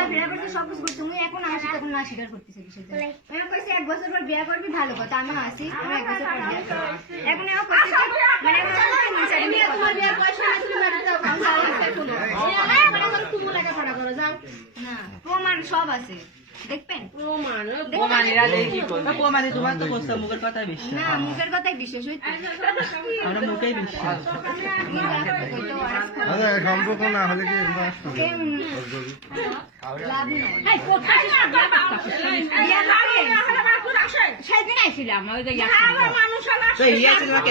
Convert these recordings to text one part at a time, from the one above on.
চলাফেরা করছে সব কিছু করছে তুমি এখন আমার সাথে না স্বীকার করতেছে কিসের আমি কইছি এক বছর পর বিয়ে করবি ভালো কথা আমি আছি আমি এক বছর পর বিয়ে করব। এখন আমার কইছে মানে আমার কাছে মন চাই আমি তোমার বিয়ের পয়সা না তুমি বাড়ি যাও কাম চাই না প্রমাণ সব আছে দেখবেন প্রমাণীরা দিয়ে কি করবে তোমার তো বলছো মুখের কথা বিশ্বাস না মুখের কথাই বিশ্বাস হইতো আমরা মুখেই বিশ্বাস আরে সম্পর্ক না হলে কি এরকম নেই সেদিন আইছিলাম ওই যে ইয়ে তোমাকে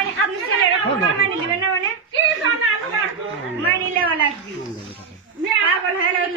মানে আপনি ছেলে এরকম মানে নেবেন না মানে মানে নেওয়া লাগবে পাগল হয়ে গেল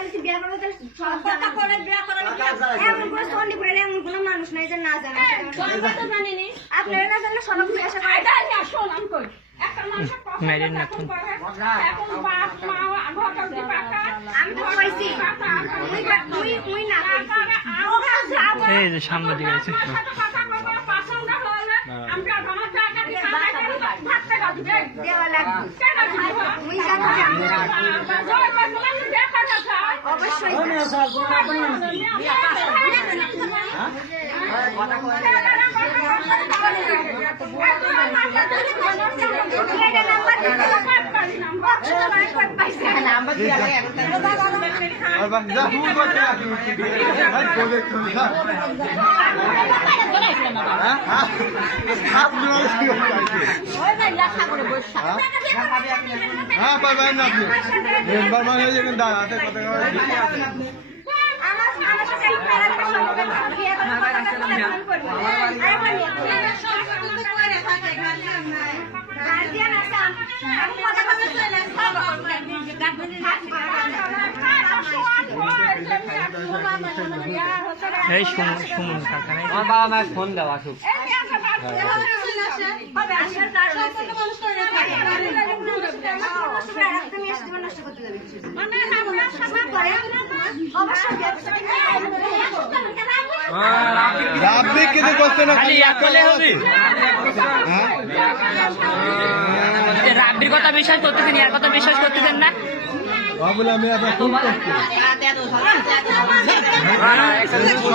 তাহলে বিয়া করবে তাহলে সবাক করে বিয়া করে এমন কোনো চন্ডি করে এমন কোনো মানুষ নাই যে না জানে। আপনারা না জানলে সবাক জিজ্ঞাসা করে মেরিন না তুমি আমি তো কইছি। তুই তুই তুই না কইছি। এই যে সামনে আছে। দেওয়া লাগবে। ভাই কোলে তুই যা মানুষ কি করতে হ্যাঁ পাই পাই না আপনি মেম্বার মানে যেখানে দাঁড়াতে কথা করার কথা আমি কথা বলতে এই সুমন সুমন কাকা নাই আমার বাবা মায়ের ফোন দাও আসুক। কিন্তু করতে না? খালি এক হবে। হ্যাঁ? রাব্বির কথা বিশ্বাস করতেছেন এর কথা বিশ্বাস করতেছেন না? বাবুল আমি আপনার ফোন করছি।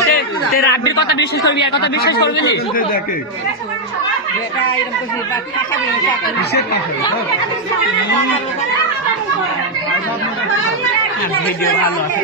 তে- তে রাব্বির কথা বিশ্বাস করবি এর কথা বিশ্বাস করবি নি? শুনতে দেখে। কিসের কাছে ভিডিও ভালো আছে।